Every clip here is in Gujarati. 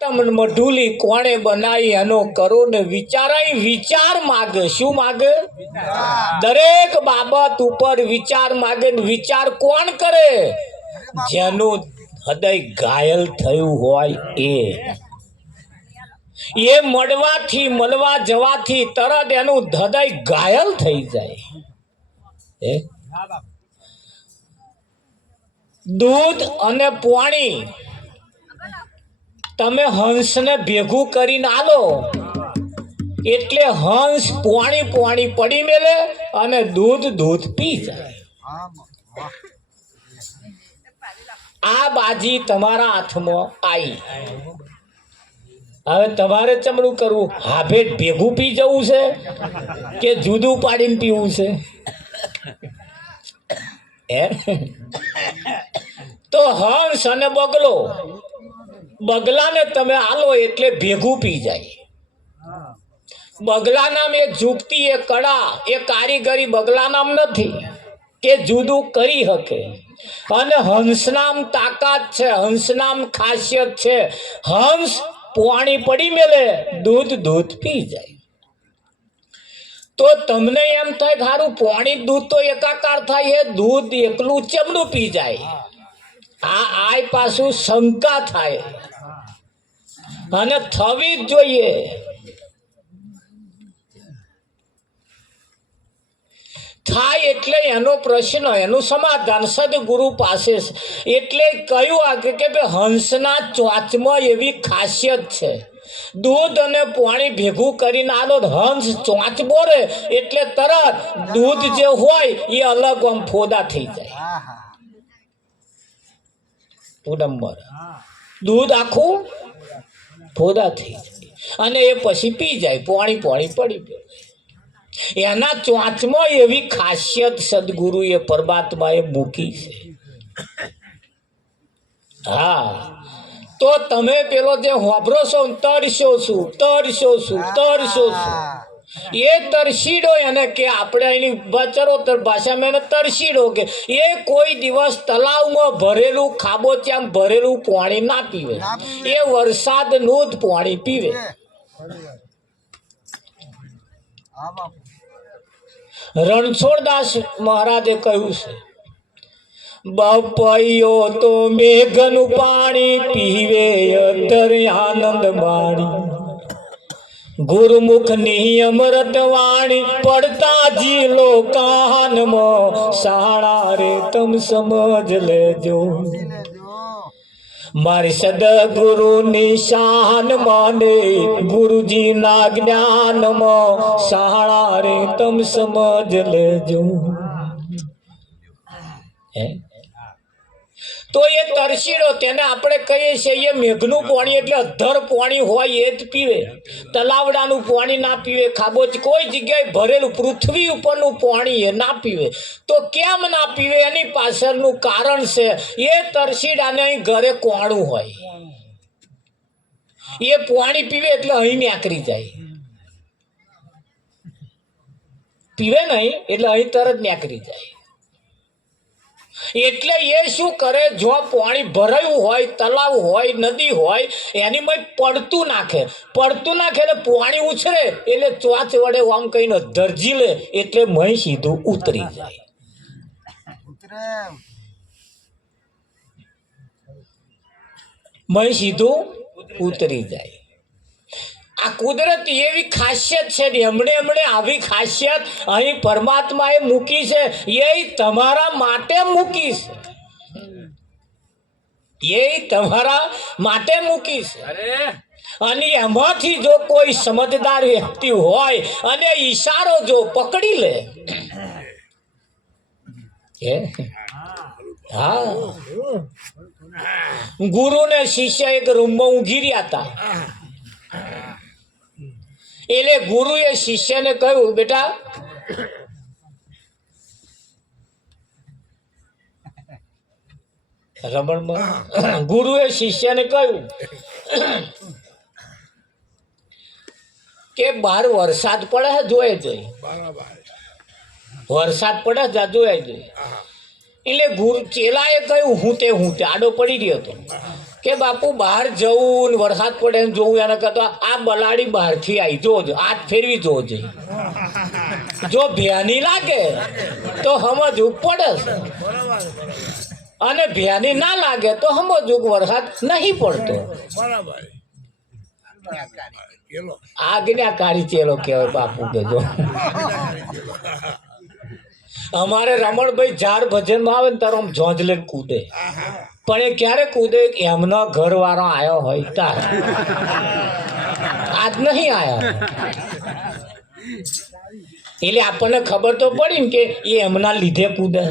તમન મઢુલી કોણે બનાવી એનો કરો ને વિચારાય વિચાર માગે શું માગે દરેક બાબત ઉપર વિચાર માગે ને વિચાર કોણ કરે જેનું હૃદય ઘાયલ થયું હોય એ મળવાથી મળવા જવાથી તરત એનું હૃદય ઘાયલ થઈ જાય દૂધ અને પાણી તમે હંસને ભેગું કરીને આલો એટલે હંસ પાણી પાણી પડી મેલે અને દૂધ દૂધ પી જાય આ બાજી તમારા હાથમાં આવી હવે તમારે ચમડું કરવું હાભેટ ભેગું પી જવું છે કે જુદું પાડીને પીવું છે તો હંસ અને બગલો બગલાને તમે આલો એટલે ભેગું પી જાય બગલા નામ એ ઝૂકતી એ કડા એ કારીગરી બગલા નામ નથી કે જુદું કરી શકે અને હંસ નામ તાકાત છે હંસ નામ ખાસિયત છે હંસ પાણી પડી મેલે દૂધ દૂધ પી જાય તો તમને એમ થાય ખારું પાણી દૂધ તો એકાકાર થાય એ દૂધ એકલું ચમડું પી જાય આ પાછું શંકા થાય અને થવી જ જોઈએ થાય એટલે એનો પ્રશ્ન એનું સમાધાન સદગુરુ પાસે એટલે કહ્યું આ કે હંસના ચોચમાં એવી ખાસિયત છે દૂધ અને પાણી ભેગું કરીને આલો હંસ ચોચ બોરે એટલે તરત દૂધ જે હોય એ અલગ આમ ફોદા થઈ જાય દૂધ આખું ફોદા થઈ જાય અને એ પછી પી જાય પાણી પાણી પડી જાય એના ચોચમાં એવી ખાસિયત સદગુરુએ પરમાત્માએ મૂકી છે હા તો તમે પેલો જે હોભરો છો તરશો છું એ તરસીડો એને કે આપણે એની બચરોતર ભાષામાં એને તરસીડો કે એ કોઈ દિવસ તલાવમાં ભરેલું ખાબોચિયામાં ભરેલું પાણી ના પીવે એ વરસાદનું જ પાણી પીવે રણછોડદાસ મહારાજે કહ્યું છે બપૈયો તો મેઘનું પાણી પીવે અધર આનંદ માણી ગુરુમુખની અમૃત વાણી પડતા જીલો કાનમાં સાણા રે તમ સમજ લેજો મારી સદગુરુની શાન માને ગુરુજીના જ્ઞાનમાં સાણા રે તમ સમજ લેજો તો એ તરસીડો તેને આપણે કહીએ છીએ એ મેઘનું પાણી એટલે અધર પાણી હોય એ જ પીવે તલાવડાનું પાણી ના પીવે ખાબોચ કોઈ જગ્યાએ ભરેલું પૃથ્વી ઉપરનું પાણી એ ના પીવે તો કેમ ના પીવે એની પાછળનું કારણ છે એ તરસીડાને ઘરે કોણું હોય એ પાણી પીવે એટલે અહીં આકરી જાય પીવે નહીં એટલે અહીં તરત આકરી જાય એટલે એ શું કરે જો પાણી ભરાયું હોય તલાવ હોય નદી હોય એની માં પડતું નાખે એટલે પાણી ઉછરે એટલે ચોચ વડે આમ કહીને ધરજી લે એટલે મહી સીધું ઉતરી જાય મહી સીધું ઉતરી જાય આ કુદરત એવી ખાસિયત છે એમણે આવી ખાસિયત અહીં પરમાત્માએ મૂકી છે એ તમારા માટે મૂકી છે અને એમાંથી જો કોઈ સમજદાર વ્યક્તિ હોય અને ઈશારો જો પકડી લે હા ગુરુ ને શિષ્ય એક રૂમમાં ઊંઘી રહ્યા હતા એટલે ગુરુએ શિષ્યને કહ્યું બેટા ગુરુએ શિષ્યને કહ્યું કે બહાર વરસાદ પડે છે જોયે જોઈ વરસાદ પડે જોયા જોઈએ એટલે ગુરુ ચેલાએ કહ્યું હું તે આડો પડી ગયો હતો કે બાપુ બહાર જવું ને વરસાદ પડે એમ જોવું એના કરતા આ બલાડી બહારથી આવી જોજો હાથ ફેરવી જોજે જો ભ્યાની લાગે તો સમજવું પડે છે અને ભ્યાની ના લાગે તો સમજવું કે વરસાદ નહીં પડતો આજ્ઞાકારી ચેલો કહેવાય બાપુ કે જો અમારે રમણભાઈ ઝાડ ભજનમાં આવે ને તારો આમ જોંજ લઈને કૂદે પણ એ ક્યારે કૂદે એમનો ઘરવાળો આવ્યો હોય તાર આજ નહીં આવ્યો એટલે આપણને ખબર તો પડી ને કે એ એમના લીધે કૂદે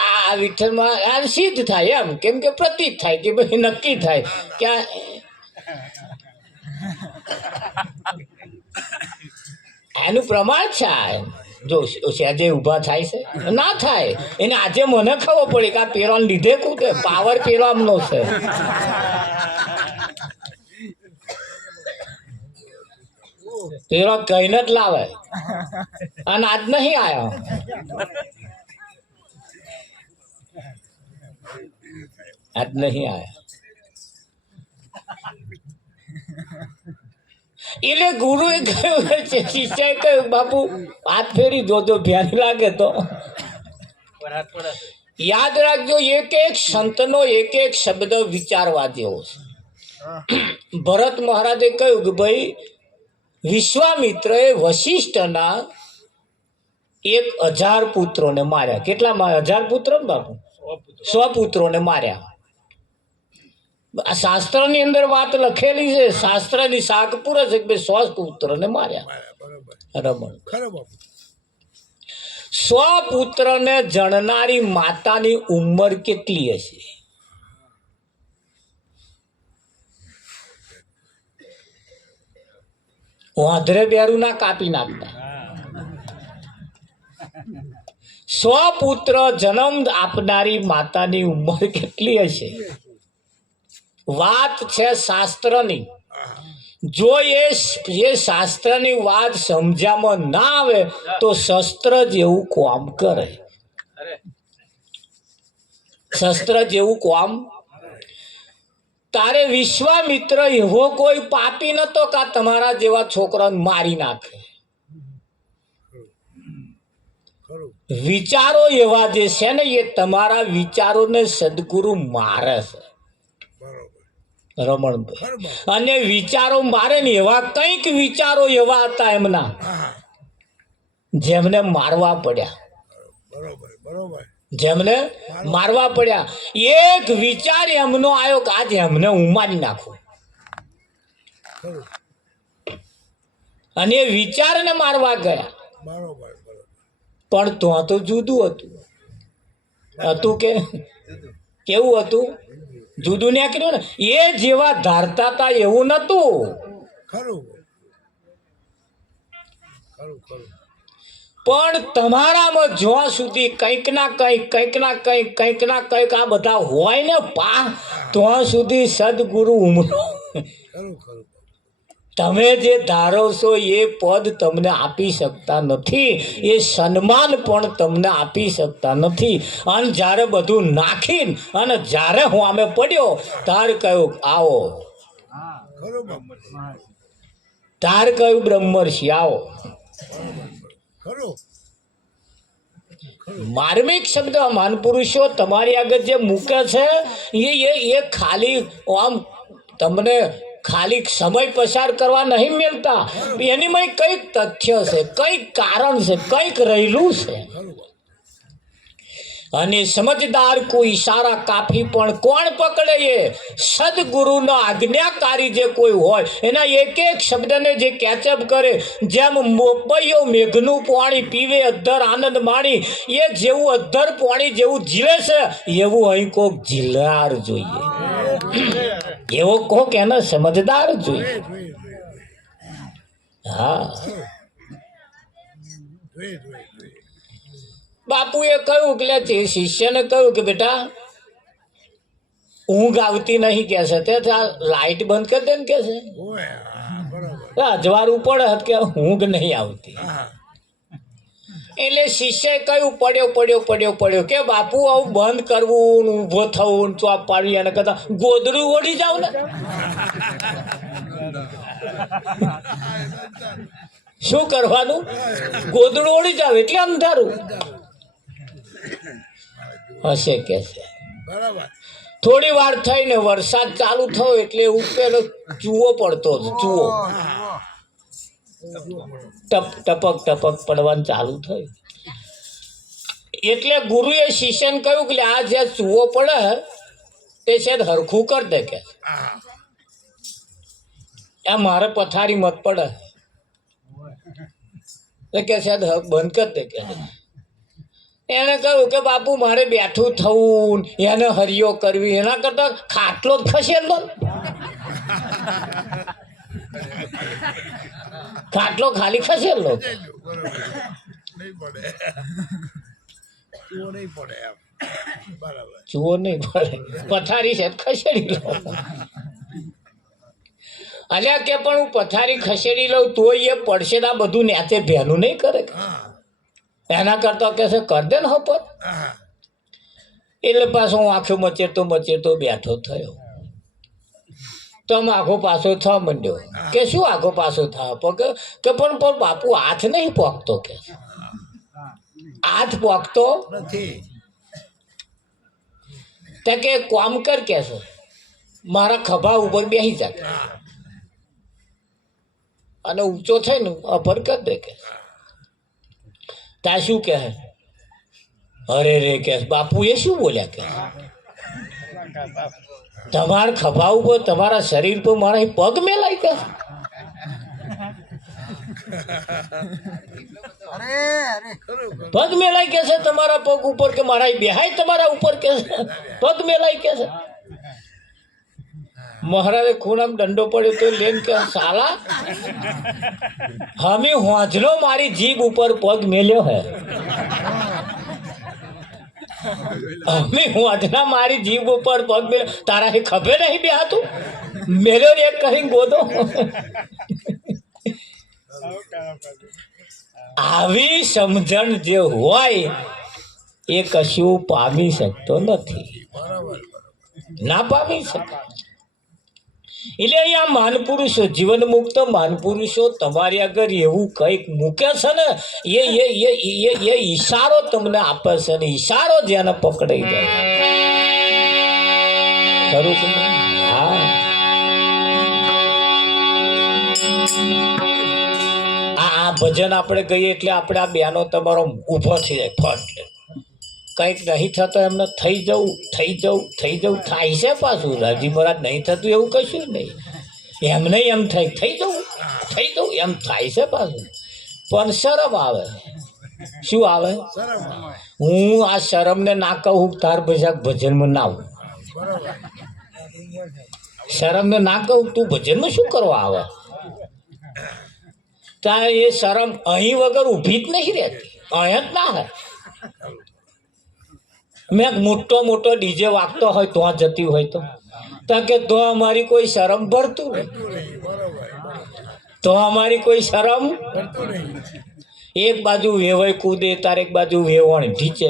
આ વિઠ્ઠલમાં આ સિદ્ધ થાય એમ કેમ કે પ્રતીત થાય કે ભાઈ નક્કી થાય કે એનું પ્રમાણ છે આ જો સહેજે ઊભા થાય છે ના થાય એને આજે મને ખબર પડી કે આ પેલાને લીધે કૂદે પાવર પેલાનો છે પેલો કહીને જ લાવે અને આજ નહીં આવ્યો આજ નહીં આવ્યા એટલે ગુરુએ કહ્યું શિષ્યએ કહ્યું બાપુ હાથ ફેરી જોજો ધ્યાન લાગે તો યાદ રાખજો એક એક સંતનો એક એક શબ્દ વિચારવા જેવો છે ભરત મહારાજે કહ્યું કે ભાઈ વિશ્વામિત્રએ વશિષ્ઠના 1000 પુત્રોને માર્યા કેટલા 1000 પુત્રો ને બાપુ 100 પુત્રોને માર્યા શાસ્ત્રની અંદર વાત લખેલી છે શાસ્ત્રની શાખ પૂરે છે કે 100 પુત્રોને માર્યા રમણ 100 પુત્રને જણનારી માતાની ઉંમર કેટલી હશે વાંધરે બેરું ના કાપી નાખતા 100 પુત્ર જન્મ આપનારી માતાની ઉંમર કેટલી હશે વાત છે શાસ્ત્રની જો એ શાસ્ત્રની વાત સમજ્યામાં ના આવે તો શસ્ત્ર જેવું કામ કરે શસ્ત્ર જેવું કામ તારે વિશ્વામિત્ર એવો કોઈ પાપી નતો કે તમારા જેવા છોકરાને મારી નાખે વિચારો એવા જે છે ને એ તમારા વિચારોને સદગુરુ મારે છે રમણભાઈ અને વિચારો મારે ને એવા કંઈક વિચારો એવા હતા એમના જેમને મારવા પડ્યા જેમને મારવા પડ્યા એક વિચાર એમનો આવ્યો કે આજે એમને હું મારી નાખું અને એ વિચારને મારવા ગયા પણ તો જુદું હતું કે કેવું હતું જુદું નીકળ્યું ને એ જેવા ધારતા હતા એવું નતું પણ તમારામાં જ્યાં સુધી કંઈક ના કંઈક આ બધા હોય ને ત્યાં સુધી સદગુરુ ઉમરો તમે જે ધારો છો એ પદ તમને આપી શકતા નથી એ સન્માન પણ તમને આપી શકતા નથી અને જ્યારે બધું નાખીને અને જ્યારે હું આમે પડ્યો તાર કહ્યું આવો તાર કહ્યું બ્રહ્મર્ષિ આવો માર્મિક શબ્દ મહાન પુરુષો તમારી આગળ જે મૂકે છે એ ખાલી આમ તમને ખાલી સમય પસાર કરવા નહીં મળતા એનીમાં કંઈક તથ્ય છે કંઈક કારણ છે કંઈક રહેલું છે અને સમજદાર કોઈ ઈશારા કાફી પણ કોણ પકડે એ સદગુરુનો આજ્ઞાકારી જે કોઈ હોય એના એક એક શબ્દને જે કેચઅપ કરે જેમ મોપૈયો મેઘનું પાણી પીવે અધ્ધર આનંદ માણી એ જેવું અધ્ધર પાણી જેવું ઝીલે છે એવું અહીં કોક ઝીલાર જોઈએ એવો કોક એને સમજદાર જોઈએ હા બાપુએ કહ્યું કે શિષ્યને કહ્યું કે બેટા ઊંઘ આવતી નહીં કે છે તે લાઈટ બંધ કરી દે ને કે છે અજવાળું પડે કે ઊંઘ નહીં આવતી એટલે શિષ્યએ કહ્યું પડ્યો કે બાપુ આવું બંધ કરવું ને ઊભો થવું ને ચોપ પાડવી એને કરતા ગોદડું ઓઢી જાવ ને. શું કરવાનું? ગોદડું ઓઢી જાવ એટલે અંધારું હશે કે છે. થોડી વાર થઈને વરસાદ ચાલુ થયો એટલે પેલો ચૂવો પડતો હતો. ચૂવો ટપક પડવાનું ચાલુ થયું એટલે ગુરુએ શિષ્યને કહ્યું કે આ જે ચૂવો પડે તે છે હરખું કર દે કે આ મારે પથારી મત પડે કે છે બંધ કર દે કે. એને કહ્યું કે બાપુ મારે બેઠું થવું એને હરિયો કરવી એના કરતા ખાટલો જ ખસેલો. ખાટલો ખાલી ખસેલો ચૂવો નહીં પડે પથારી છે ખસેડી લો. અલ્યા કે પણ હું પથારી ખસેડી લઉં તો એ પડશે આ બધું નેતે ભેનું નહીં કરે એના કરતા કે છે કર દે ને હપત. એટલે પાછો હું આંખો મચેરતો બેઠો થયો તો આખો પાછો થવા માંડ્યો કે શું આખો પાછો થવા કે પણ બાપુ હાથ નહીં પોકતો કે હાથ પોકતો તે કે કામ કર કે છે મારા ખભા ઉપર બેસી જાય અને ઊંચો થાય ને અભર કરી દે કે. તા શું કહે અરે રે કે બાપુ એ શું બોલ્યા કે તમારા ખભા ઉપર તમારા શરીર પર મારા પગ મેલાય કે પગ મેલાય કે છે તમારા પગ ઉપર કે મારા બેહાય તમારા ઉપર કે પગ મેલાય કે છે. મહારાજે ખૂણામાં દંડો પડ્યો તો લેન કે સાલા હમે હોંજનો મારી જીભ ઉપર પગ મેલ્યો હે. અમે હોંજના મારી જીભ ઉપર પગ મેલ્યો તારા એ ખભે નહીં બેહાતું મેલ્યો એક કરીને ગોદો. આવી સમજણ જે હોય એ કશું પામી શકતો નથી ના પામી શકે. એટલે અહીંયા માનપુરુષો જીવન મુક્ત માનપુરુષો તમારી આગળ એવું કંઈક મૂકે છે ને એ ઈશારો તમને આપે છે ને ઈશારો જેને પકડાઈ જાય ખરું કે હા. આ ભજન આપણે કહીએ એટલે આપણે આ બેનો તમારો ઊભો થઈ જાય ફટ કંઈક નહીં થતો એમને થઈ જવું થાય છે પાછું. રાજી મહારાજ નહીં થતું એવું કશું નહીં એમને એમ થાય થઈ જવું એમ થાય છે પાછું. પણ શરમ આવે. શું આવે? હું આ શરમને ના કહું તાર ભજાક ભજનમાં ના આવું. શરમને ના કહું તું ભજનમાં શું કરવા આવે ત્યાં એ શરમ અહીં વગર ઊભી જ નહીં રહેતી. અહીંયા જ ના હે મેં મોટો ડીજે વાગતો હોય તો જતી હોય તો કે તો અમારી કોઈ શરમ ભરતું નહીં તો અમારી કોઈ શરમ એક બાજુ વેવાય કૂદે તાર એક બાજુ વેવણ ઢીચે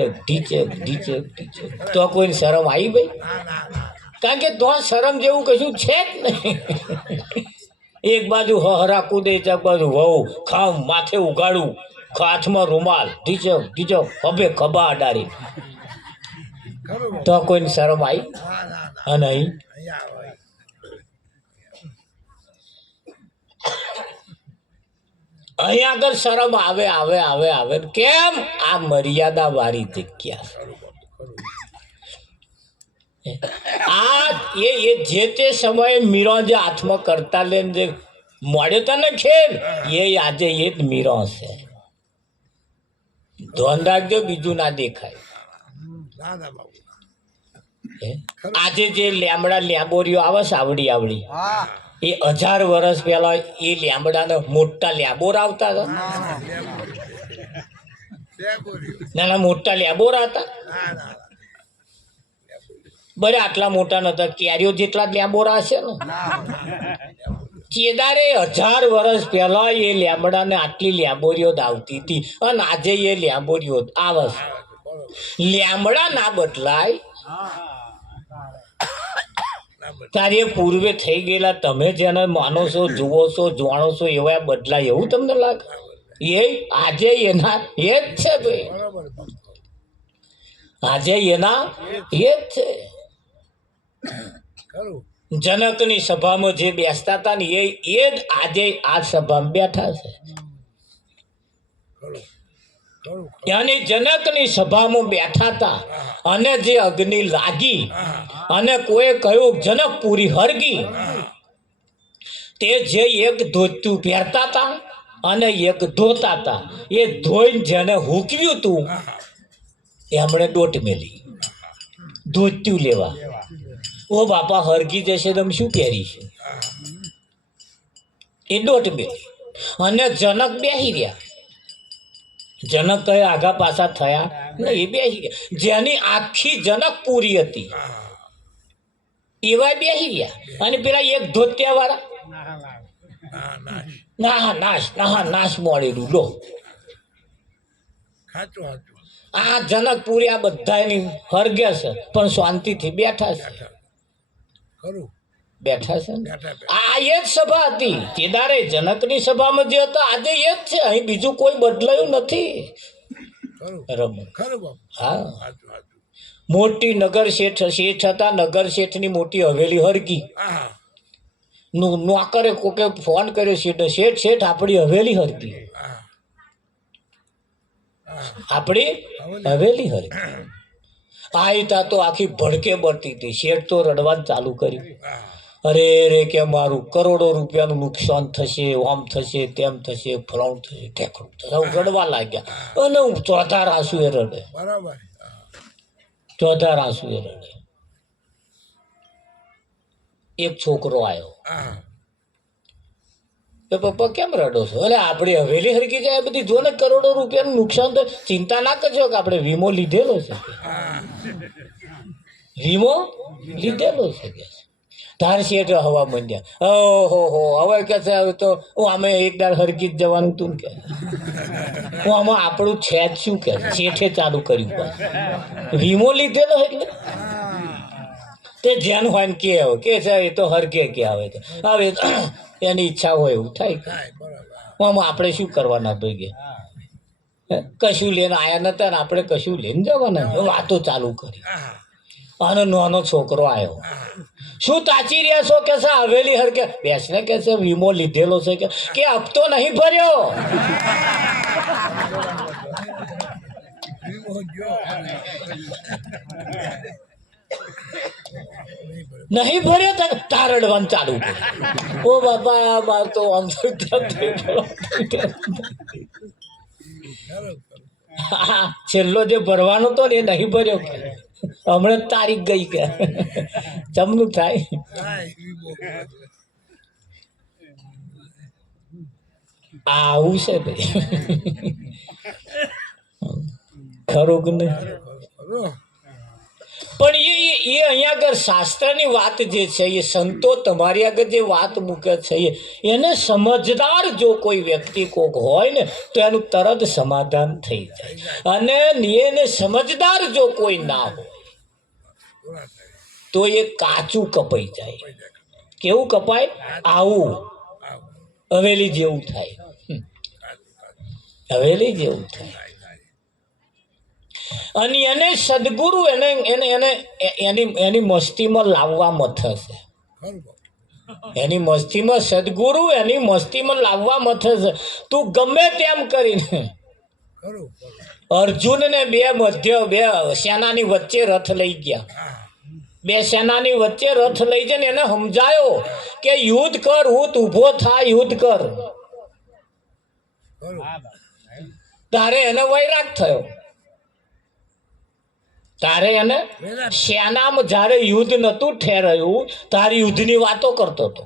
તો કોઈ શરમ આવી ભાઈ કારણ કે તો શરમ જેવું કશું છે જ નહીં. એક બાજુ હહરા કૂદે એક બાજુ વહુ ખામ માથે ઉગાડું હાથમાં રૂમાલ ઢીચક ખભે ખભા અડાડી તો કોઈને શરમ આવી અને અહીં આગળ શરમ આવે કેમ? આ મર્યાદા વાળી જગ્યા. આ એ જે તે સમયે મીરો જે હાથમાં કરતા લઈને જે મળ્યો તને ખેલ એ આજે એ જ મીરો છે. ધ્યાન રાખજો બીજું ના દેખાય. આજે જે લેબોરીઓ આવે છે આવડી એ 1000 વર્ષ પહેલા એ લેમડાને મોટા લેબોર આવતા હતા. નાના મોટા લેબોર હતા બરે આટલા મોટા નતા કેરીઓ જેટલા લેબોરા હશે ને ચેદારે 1000 વર્ષ પહેલા એ લેમડાને આટલી લેંબોરીઓ આવતી હતી અને આજે એ લેંબોરીઓ આવે છે. લેમડા ના બદલાય તારે પૂર્વે થઈ ગયેલા તમે જેને માનો છો, જુઓ છો, જાણો છો એવા બદલાય એવું તમને લાગે? એ આજે એના એ જ છે ભાઈ, આજે એના એ જ છે. જનકની સભામાં જે બેસતા હતા ને એ જ આજે આ સભામાં બેઠા છે. yani જનકની સભામાં બેઠા હતા અને જે અગ્નિ લાગી અને કોઈ કહ્યું જનકપુરી હરગી, તે જે એક ધોતું પહેરતા હતા અને એક ધોતા હતા, એ ધોઈને જેને હુકવ્યું હતું એમણે દોટ મેલી ધોત્યું લેવા. ઓ બાપા હરગી જશે તમે શું પહેરીશું? એ દોટ મેલી અને જનક બેસી રહ્યા. જનક કઈ આગા પાછા થયા નહીં, એ બેસી ગયા. જેની આખી જનકપુરી હતી એવા બેસી ગયા. અને પેલા એક ધોત્યા વાળા નાશ મળેલું લો. આ જનકપુરી આ બધાની હરગ્યા છે પણ શાંતિથી બેઠા છે. બેઠા છે ને આ એ જ સભા હતી. કેદારે જનકની સભામાં જે હતો આજે એ જ છે. અહીં બીજું કોઈ બદલાયું નથી. હા, મોટી નગર શેઠ હતા. નગર શેઠની મોટી હવેલી હરગી. નોકરે કોકે ફોન કર્યો શેઠ આપણી હવેલી હરગી, આપણી હવેલી હરગી. આઈતા તો આખી ભડકે બળતી હતી. શેઠ તો રડવાનું ચાલુ કર્યું. અરે રે કે મારું કરોડો રૂપિયાનું નુકસાન થશે, આમ થશે, તેમ થશે, ફલાણ થશે, ઠેકડું થશે. રડવા લાગ્યા અને હું ચોથા આંસુએ રડે. ચોથા આંસુએ રડે. એક છોકરો આવ્યો. પપ્પા કેમ રડો છો? અરે આપણી હવેલી હરકી જાય બધી, જો ને કરોડો રૂપિયાનું નુકસાન તો ચિંતા ના કરજો કે આપણે વીમો લીધેલો છે. વીમો લીધેલો છે કે તાર શેઠ હવા મંડ્યા. ઓહો હવે કે છે હવે તો હું આમે એક દાડ હરકી જ જવાનું તું કે હું આમાં આપણું છે જ શું કે શેઠે ચાલુ કર્યું. વીમો લીધેલો એટલે તે જેન હોય ને કે છે એ તો હરકે કે આવે તો હવે એની ઈચ્છા હોય એવું થાય. આમાં આપણે શું કરવાના ભાઈ? કશું લઈને આયા નતા ને આપણે કશું લઈને જવાના. વાતો ચાલુ કરી અને નાનો છોકરો આવ્યો. શું તાચી રહ્યા છો કે છે હવેલી હરકે? બેસને કે છે વીમો લીધેલો છે કે હપ્તો નહીં ભર્યો. નહીં ભર્યો તારડવાનું ચાલુ કર્યું. ઓ બાપા માર તો આમ છેલ્લો જે ભરવાનો હતો ને એ નહીં ભર્યો. હમણાં તારીખ ગઈ કે જમનું થાય. આવું છે ભાઈ, ખરું કે નહીં? પણ એ અહીંયા આગળ શાસ્ત્રની વાત જે છે એ સંતો તમારી આગળ જે વાત મૂકે છે એને સમજદાર જો કોઈ વ્યક્તિ કોક હોય ને તો એનું તરત સમાધાન થઈ જાય. અને એને સમજદાર જો કોઈ ના હોય તો એ કાચું કપાઈ જાય. કેવું કપાય? આવું હવેલી જેવું થાય. હવેલી જેવું થાય. અને એને સદગુરુ એની મસ્તીમાં લાવવા મથે છે. એની મસ્તીમાં સદગુરુ એની મસ્તીમાં લાવવા મથે છે. તું ગમે તેમ કરીને અર્જુનને બે સેનાની વચ્ચે રથ લઈ ગયા. બે સેનાની વચ્ચે રથ લઈ જઈને એને સમજાયો કે યુદ્ધ કર, હું ઊભો થાય, યુદ્ધ કર. તારે એને વૈરાગ થયો. તારે એને સેનામાં જયારે યુદ્ધ નતું ઠેરાયું તારે યુદ્ધની વાતો કરતો હતો.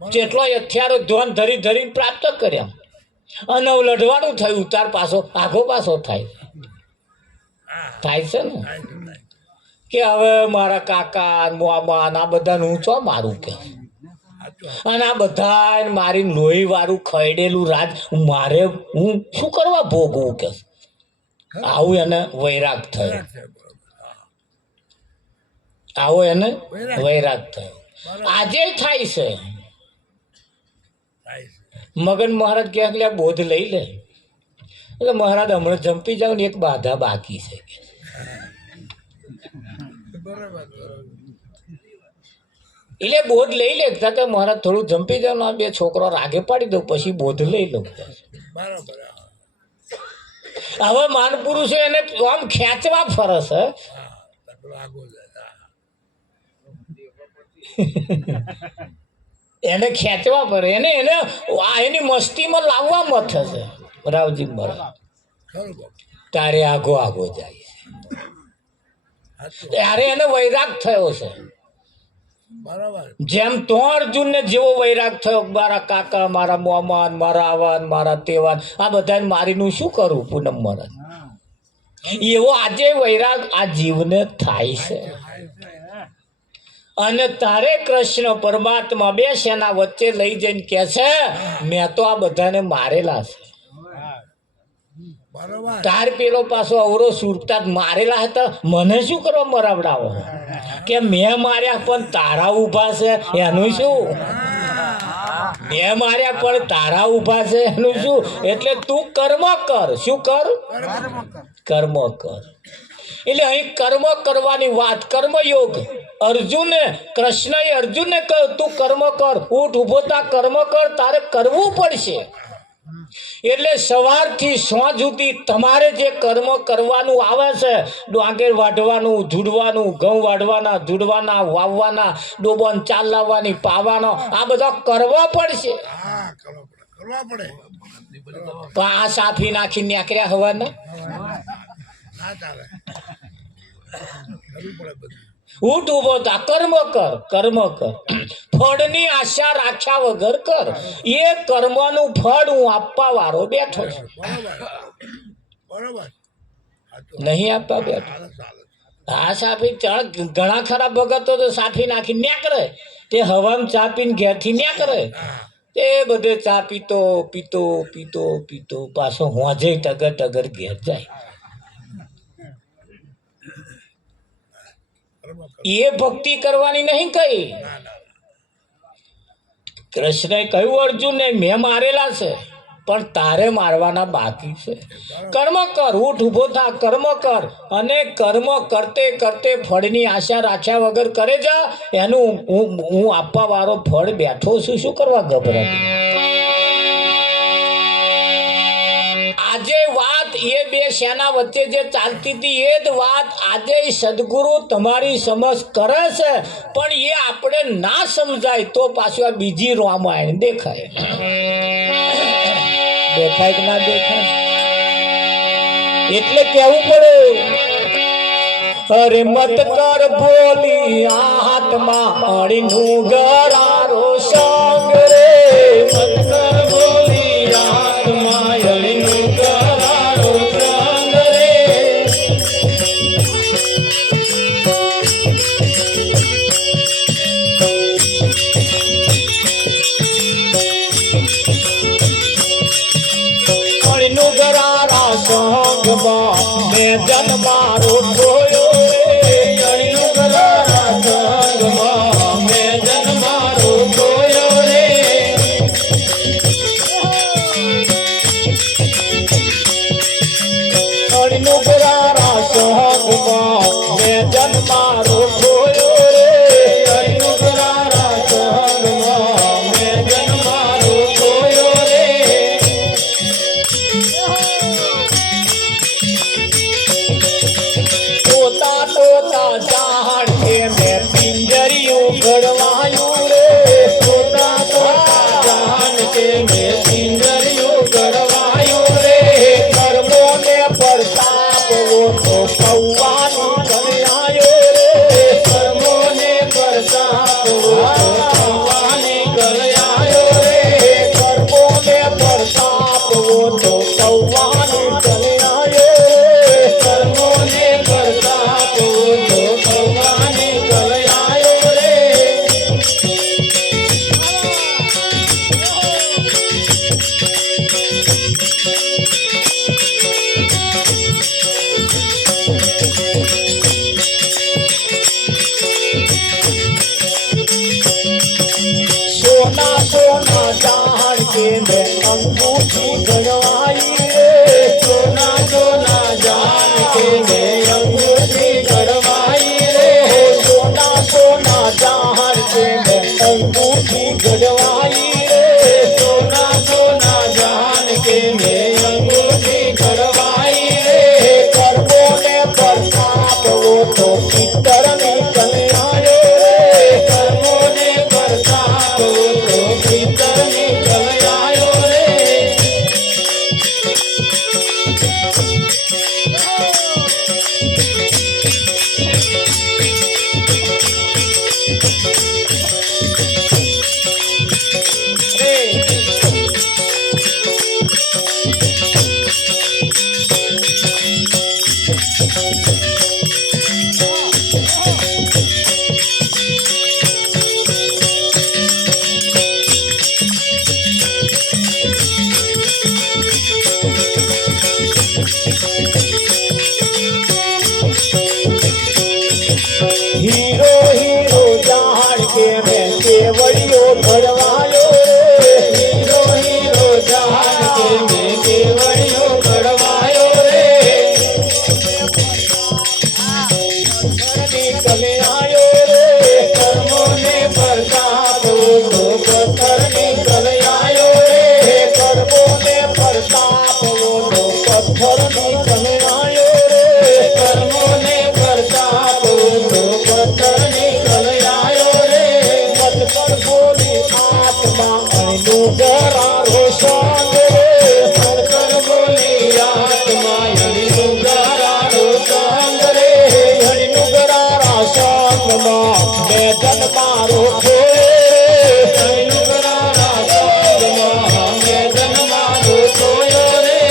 જેટલો હથિયારો ધ્યાન ધરીને પ્રાપ્ત કર્યા અને લડવાનું થયું તાર પાછો આગો પાછો થાય છે ને કે હવે મારા કાકા મામા આ બધાને હું ચો મારું કે અને આ બધા મારી લોહી વાળું ખૈડેલું રાજ મારે હું શું કરવા ભોગવું કે આવું એને વૈરાગ થયો, આવો એને વૈરાગ થયો. આજે થાય છે. મગન મહારાજ કહે કે બોધ લઈ લે. એટલે મહારાજ હમણાં જંપી જાવ ને એક બાધા બાકી છે. એટલે બોધ લઈ લે તો મહારાજ થોડું જંપી જાવ ને બે છોકરો રાગે પાડી દઉં પછી બોધ લઈ લઉં. હવે માનપુરુષો એને આમ ખેંચવા ફરસ એને ખેંચવા પડે એને એને એની મસ્તીમાં લાવવા મથે છે રાવજી મહારાજ. તારે આગો આગો જાય છે ત્યારે એને વૈરાગ થયો છે. જેમ તો અર્જુન ને જેવો વૈરાગ થયો મારા કાકા મારા મોમાન મારા આવાન મારા તેવાન આ બધાને મારીનું શું કરું પૂનમ મહારાજ. એવો આજે વૈરાગ આ જીવને થાય છે. અને તારે કૃષ્ણ પરમાત્મા બે સેના વચ્ચે લઈ જઈને કે છે મેં તો આ બધાને મારેલા છે. તાર પેલો પાછો અવરો સુરતા મારેલા હતા મને શું કરવા મરાવડાવો કે મેં માર્યા પણ તારા ઉભા છે એનું શું? મેં માર્યા પણ તારા ઉભા છે એનું શું? એટલે તું કર્મ કર. શું કર? કર્મ કર. એટલે અહીં કર્મ કરવાની વાત કર્મયોગ અર્જુને કૃષ્ણએ અર્જુનને કહ્યું તું કર્મ કર, ઉઠ ઉભો થા કર્મ કર, તારે કરવું પડશે. એટલે સવારથી સાંજ સુધી તમારે જે કર્મ કરવાનું આવે છે ડાંગર વાઢવાનું ઝૂડવાનું ઘઉં વાઢવાના ઝૂડવાના વાવવાના ડોબન ચાલ લાવવાની પાવાનો આ બધા કરવા પડશે. પણ આ સાફી નાખી નીકળ્યા હવાના ઉઠ ઉભો થા કર્મ કર. કર્મ કર. ફળની આશા રાખ્યા વગર કર. એ કર્મનું ફળ હું આપવા વાળો બેઠો છું. નહીં આપવા બેઠો. હા સાફી ઘણા ખરા ભગતો તો સાફી નાખી નેકરે તે હવામાં ચા પીને ઘેરથી નેકરે તે બધે ચા પીતો પીતો પીતો પીતો પાછો હોજે ટગર ટગર ઘેર જાય. એ ભક્તિ કરવાની નહીં કઈ. કૃષ્ણએ કહ્યું અર્જુનને મેં મારેલા છે પણ તારે મારવાના બાકી છે. કર્મ કર. ઉઠ ઉભો થા કર્મ કર. અને કર્મ કરતે કરતે ફળની આશા રાખ્યા વગર કરે જા એનું હું આપવા વાળો ફળ બેઠો છું. શું કરવા ગભરાતી? આજે વાત એ બે સેના વચ્ચે જે ચાલતી હતી એ જ વાત આજે સદગુરુ તમારી સમજ કરે છે પણ એ આપણે ના સમજાય તો પાછું આ બીજી રામાયણ દેખાય. દેખાય કે ના દેખાય? એટલે કેવું પડે અરે મત કર બોલી આત્મા અણીનું ગરારો સંગ રે. મત કર બોલી આત્મા અણીનું ગરારો સંગ રે. અણીનું ગરારા સંગમાં મેં જન્મારો જોયો રે. અણીનું ગરારા સંગમાં મેં જન્મારો જોયો રે. અણીનું ગરારા સંગમાં મેં જન્મારો જોયો રે. અણીનું ગરારા સંગમાં મેં જન્મારો જોયો રે. के मैं अंगूठी गड़वाई रे सोना सोना जान के मैं अंगूठी गड़वाई रे सोना सोना जान के मैं अंगूठी गड़वाई रे सोना सोना जान के मैं अंगूठी गड़वाई रे कर्मों ने प्रताप वो तो पितर निकल आयो रे कर्मों ने प्रताप वो तो पितर निकल आयो रे हीरो हीरो जान के मैं केवड़ियो घड़वायो रे हीरो हीरो जान के मैं केवड़ियो घड़वायो रे निकल आयो रे कर्मों ने प्रताप वो तो पत्थर निकल आयो रे कर्मों ने प्रताप वो तो पत्थर निकल आयो रे कर्मों ने प्रताप वो तो पत्थर निकल आयो रे मत कर बोली आत्मा अनुगरा रोशन रे मत कर बोली आत्मा अनुगरा रोशन रे अनुगरा रोशन मैं जन मारो अनुगरा रोशन मैं जन मारो खोयो रे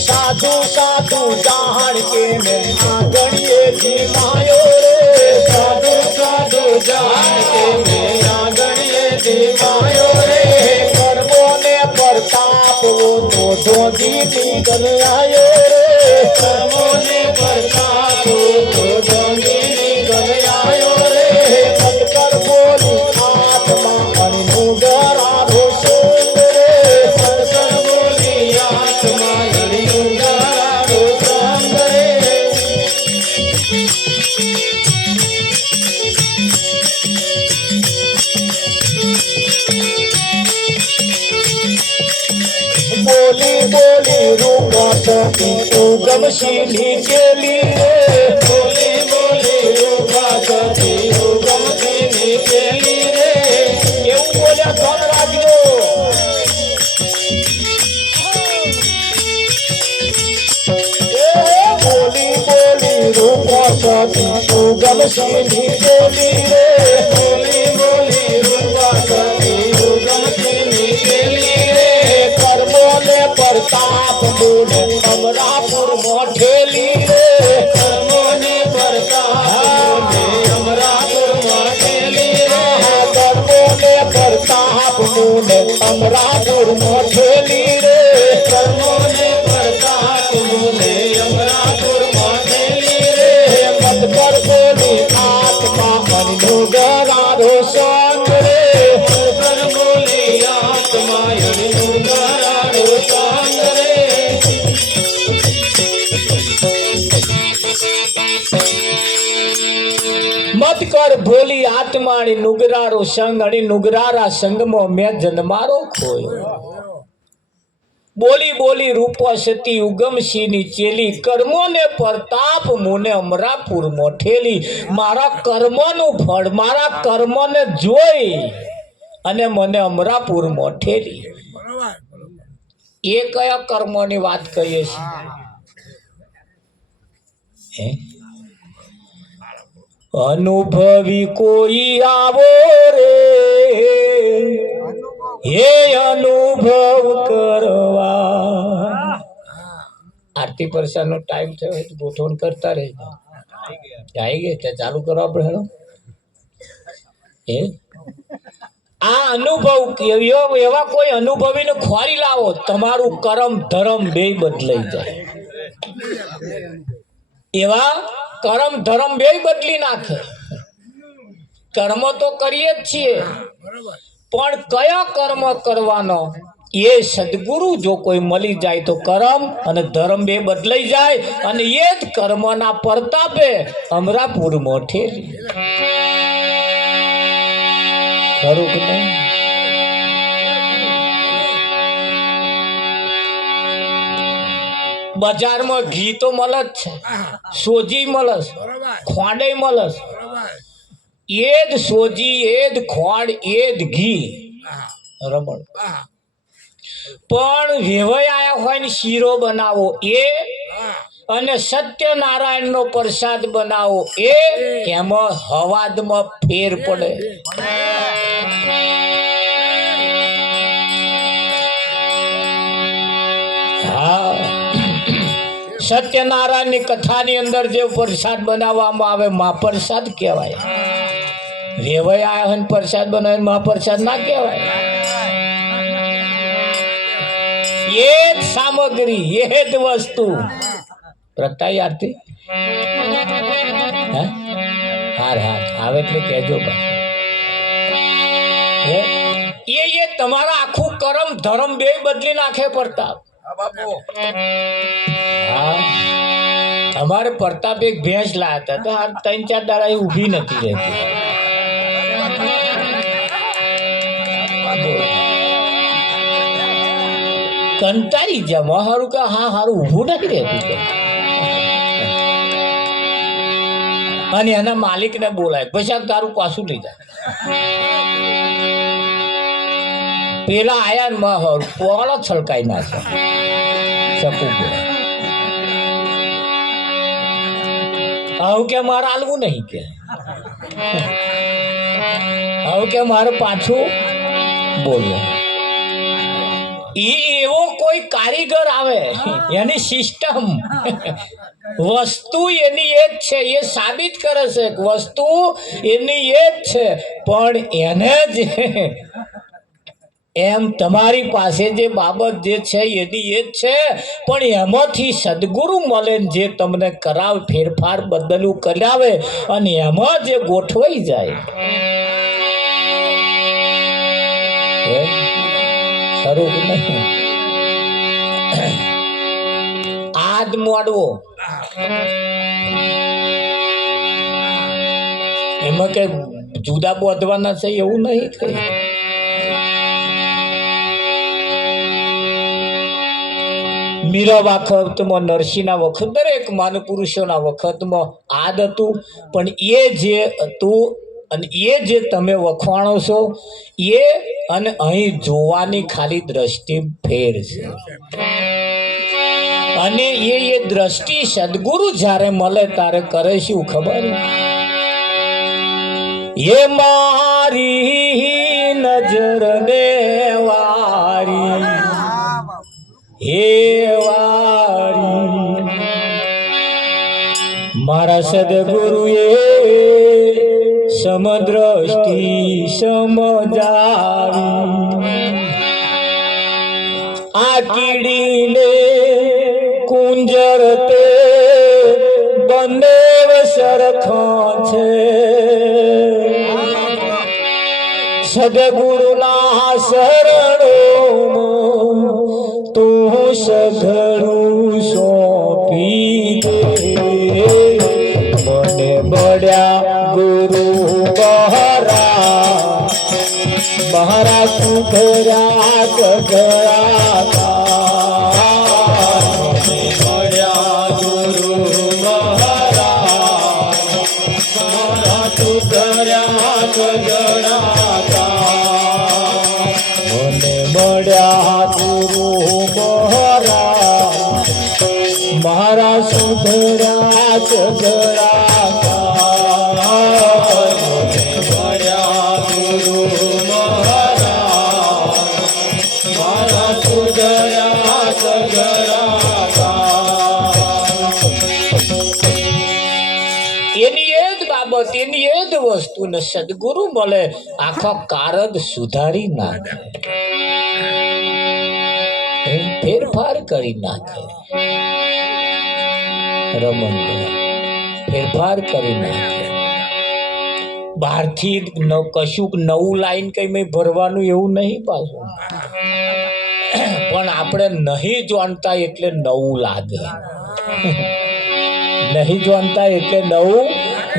साधु साधु जान के मैं आंगणिए थी मायो रे साधु साधु जान के मैं आंगणिए थी मायो रे कर्मों ने प्रताप वो तो ढोंगी निकल आयो रे कर्मों ने प्रताप वो तो ढोंगी निकल आयो रे मत कर बोली आत्मा अनुगरा रोशन रे मत कर बोली आत्मा अनुगरा रोशन रे बोली बोली रूपा सती उगम सीधी चली रे बोली बोली रूपा सती उगम सीधी चली रे એવું બોલ્યા ધન રાખજો बोली बोली रूपा सती उगम सीधी चली रे बोली बोली रूपा सती उगम सीधी चली रे कर्मों ने प्रताप मुने अमरापुर मोठेली रे कर्मों ने प्रताप मुने अमरापुर मोठेली रे कर्मों ने प्रताप मुने अमरापुर मोठेली रे कर्मों ने प्रताप मुने अमरापुर मोठेली रे मत कर बोली आत्मा अनुगरा रोशन रे मत कर बोली आत्मा अनुगरा रोशन रे मत कर बोली आत्मा नुगरारो संग आणि नुगरारा संगमो मैं जन्मारो खोयो बोली बोली रूपा सती उगम सिंहनी चेली कर्मों ने प्रताप मुने अमरापुर मोठेली मारा कर्मोનું ફળ મારા કર્મને જોઈ અને મને અમરાપુર મોઠેલી એ કયા કર્મોની વાત કરીએ છીએ अनुभवी कोई आवो रे ये अनुभव करवा आरती परसा टाइम थे गोठवण करता रहे जाएंगे क्या चालू करो आप आ अनुभव एवं कोई अनुभवी ने खोरी लावो तमारू कर्म धर्म बे बदलाई जाए એવા કર્મ ધર્મ બે બદલી નાખે. કર્મ તો કરીએ જ છીએ, પણ કયા કર્મ કરવાનો એ સદગુરુ જો કોઈ મળી જાય તો કર્મ અને ધર્મ બે બદલાઈ જાય, અને એ જ કર્મના પ્રતાપે અમરાપુરમાં ઠેલી. ખરું કે નહીં? બજારમાં ઘી તો મળે જ છે, સોજી મળે છે, ખોંડે મળે છે. એ જ સોજી, એ જ ખોંડ, એ જ ઘી રમણ. પણ વેવાઈ આયા હોય ને શીરો બનાવો એ, અને સત્યનારાયણ નો પ્રસાદ બનાવો એ, એમાં હવાદમાં ફેર પડે. હા, સત્યનારાયણ ની કથાની અંદર જે પ્રસાદ બનાવવામાં આવે મહાપ્રસાદ કહેવાય. વેવાઈ આયા હોય ને પ્રસાદ બનાવે મહાપ્રસાદ ના કહેવાય. એ જ સામગ્રી, એ જ વસ્તુ. પ્રગટાઈ આરતી હાર હાર આવે એટલે કહેજો. એ તમારા આખું કર્મ ધર્મ બે બદલી નાખે પ્રતાપ. હા, અમારે પ્રતાપ એક ભેંસ લાયા હતા, 3-4 દાડા ઊભી નથી રહેતી. કંટાળી જમા હારું કે હા હારું ઊભું નથી રહેતું. અને એના માલિક ને બોલાય, પછી તારું પાછું લઈ જાય. પેલા આયા ને માં પોળો છલકાઈ નાખે. આવું કે મારે હાલવું નહીં, કે આવું કે મારે પાછું બોલો. એવો કોઈ કારીગર આવે, એની સિસ્ટમ વસ્તુ એની એ જ છે, એ સાબિત કરે છે વસ્તુ એની એ જ છે, પણ એને જ એમ તમારી પાસે જે બાબત જે છે એની એ જ છે, પણ એમાંથી સદગુરુ મળે જે તમને કરાવ ફેરફાર બદલું કરાવે, અને એમાં જે ગોઠવાઈ જાય. ખરું કે નહીં? આજ મોડવો એમાં કઈ જુદા બોધવાના છે એવું નહીં. કઈ મીરા વખતમાં, નરસિંહના વખત, દરેક મહાપુરુષોના વખતમાં આદ હતું, પણ એ જે હતું અને એ જે તમે વખવાણો છો એ અને અહીં જોવાની ખાલી દ્રષ્ટિ ફેર છે. અને એ દ્રષ્ટિ સદગુરુ જ્યારે મળે ત્યારે કરે શું ખબર? એ મારી નજર ને વારી, હે વારી મારા સદગુરુએ સમદ્રષ્ટિ સમજાવી. આ કીડીને કુંજર તે બંને સરખા છે, સદગુરુના શરણોમાં તું સઘળું સોંપી દે. મને મળ્યા ગુરુ બહરા સુધરા ગગડા. મળ્યા ગુરુ બહરા સુધરા ગગડા. મને મળ્યા ગુરુ મારા સુધરા ગગડા. મળ્યા ગુરુ મારા સુધરા ગગડા. એની એ જ બાબત, એની એ જ વસ્તુ ને સદગુરુ મળે આખો કારજ સુધારી નાખે, ફેરફાર કરી નાખે. રમણભાઈ ફેરફાર કરી નાખે. બહારથી કશુંક નવું લાઈન કઈ મેં ભરવાનું એવું નહીં પાછું, પણ આપણે નહીં જાણતા એટલે નવું લાગે. નહીં જાણતા એટલે નવું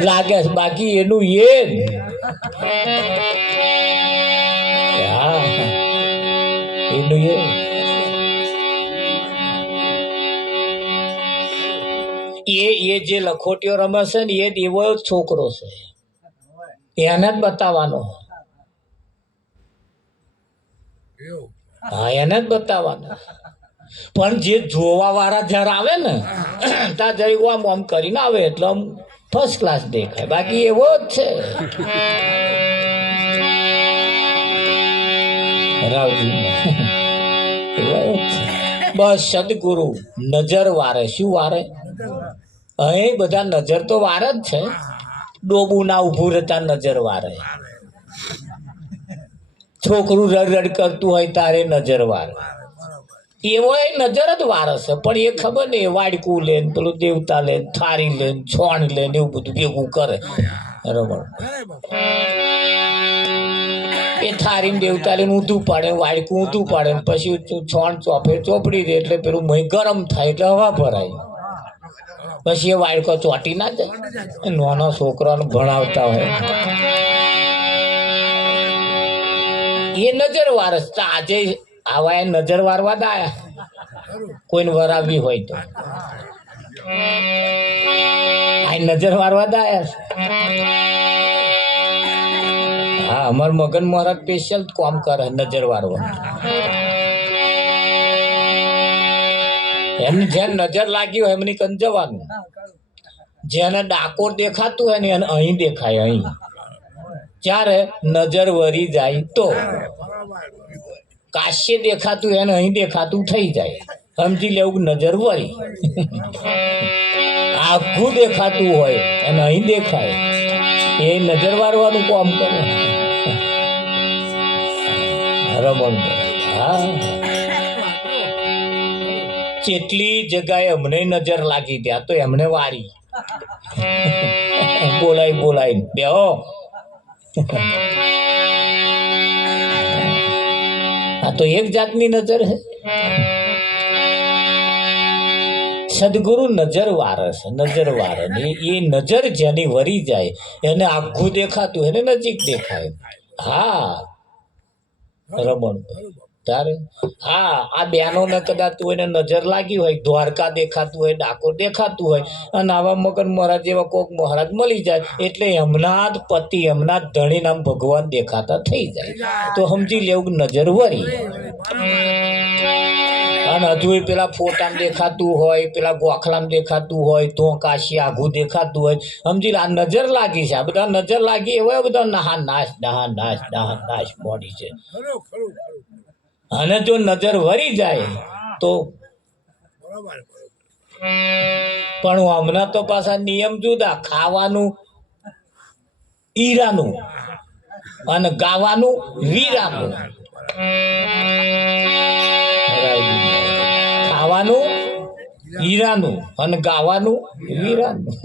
લાગે, બાકી એનું એ એનું એ જે લખોટીઓ રમે છે ને એ એવો છોકરો છે, એને જ બતાવવાનો. હા, એને જ બતાવવાનો. પણ જે જોવા વાળા જયારે આવે ને ત્યાં જરી આમ આમ કરીને આવે એટલે આમ ફર્સ્ટ ક્લાસ દેખાય, બાકી એવો જ છે. રાવજી બસ સદગુરુ નજર વારે. શું વારે? અહીં બધા નજર તો વાર જ છે. ડોબું ના ઉભું રહેતા નજર વારે, છોકરું રડ રડ કરતું હોય તારે નજર વારે. એવો એ નજર જ વારસ છે, પણ એ ખબર ને વાડકું લે, પેલું દેવતા લે, થારી લે, છોણ લે, એવું બધું ભેગું કરે. બરોબર, એ થારી દેવતા લઈને ઊંધું પાડે, વાડકું ઊંધું પાડે, પછી છોણ ચોપે ચોપડી દે એટલે પેલું મહી ગરમ થાય એટલે હવા ભરાય, પછી એ વાડકો ચોટી ના જાય. નાના છોકરાને ભણાવતા હોય એ નજર વારસ. આજે આવા નજર વારવા દાયા, કોઈને વરાવી હોય તો આ નજર વારવા દાયા. હા, અમાર મગન મહારાજ સ્પેશિયલ કામ કરે નજર વારવા. એમને જેને નજર લાગી હોય એમની કન જવાનું. જેને ડાકોર દેખાતું હોય ને એને અહીં દેખાય. અહીં જ્યારે નજર વરી જાય તો કાશ્ય દેખાતું એને અહીં દેખાતું થઈ જાય. સમજી લેવું નજર વરી. આખું દેખાતું હોય એને અહીં દેખાય, એ નજર વારવાનું કામ કરે. રમણ હા, કેટલી જગ્યાએ અમને નજર લાગી ત્યાં તો એમને વારી. બોલાય બોલાય બેહો. આ તો એક જાતની નજર હે. સદગુરુ નજર વારે છે, નજર વારે. એ નજર જેની વરી જાય એને આખું દેખાતું એને નજીક દેખાય. હા રમણ તારે હા, આ બેનો ને કદાચ એને નજર લાગી હોય, દ્વારકા દેખાતું હોય, ડાકોર દેખાતું હોય, અને આવા મગન મહારાજ જેવા કોક મહારાજ મળી જાય એટલે એમના જ પતિ, એમના જ ધણી નામ ભગવાન દેખાતા થઈ જાય. તો સમજી લેવું નજર વરી. અને હજુ પેલા ફોટામાં દેખાતું હોય, પેલા ગોખલામાં દેખાતું હોય, તો કાશી આઘું દેખાતું હોય, સમજી આ નજર લાગી છે. આ બધા નજર લાગી એવા બધા નહા નાશ મોડી છે. અને જો નજર વરી જાય તો પણ હમણાં તો પાછા નિયમ જુદા. ખાવાનું ઈરાનું અને ગાવાનું વીરાનું. ખાવાનું હીરાનું અને ગાવાનું વીરાનું.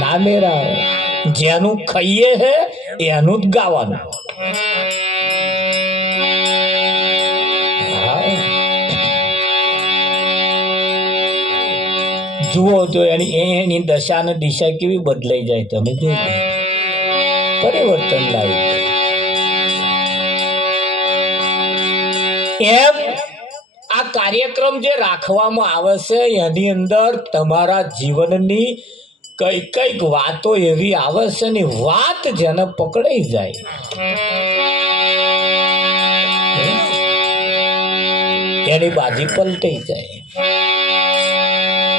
ના મેરા જેનું ખાઈએ હે એનું જ ગાવાનું. જુઓ તો એની દશા ને દિશા કેવી બદલાઈ જાય. તમે જુઓ, પરિવર્તન લાવી. એમ આ કાર્યક્રમ જે રાખવામાં આવે છે એની અંદર તમારા જીવનની કઈ કઈક વાતો એવી આવે છે ને વાત જેને પકડાઈ જાય એની બાજી પલટાઈ જાય.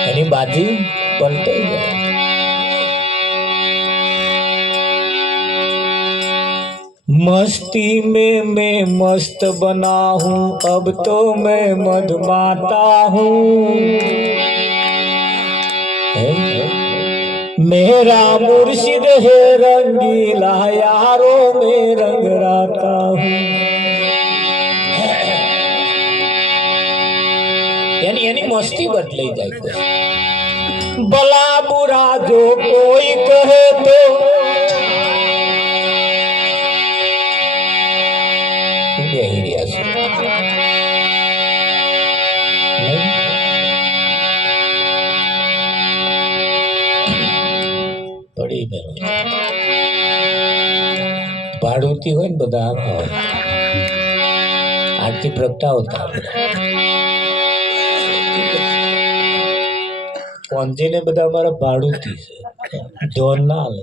એની બાજી પલટાઈ જાય. मस्ती में मैं मस्त बना हूँ, अब तो मैं मधमाता हूँ. मेरा मुर्शिद है रंगीला, यारों में रंग राता हूँ. મસ્તી બદલાઈ જાય કોઈ ભલા બુરા જો કોઈ કહે તો બેહી રહ્યા છે પડી મેળો ભાડુતી હોય ને બધા આવા હોય આરતી પ્રગટાવતા કોંજીને બધા અમારા ભાડુતી છે ધોન ના હાલે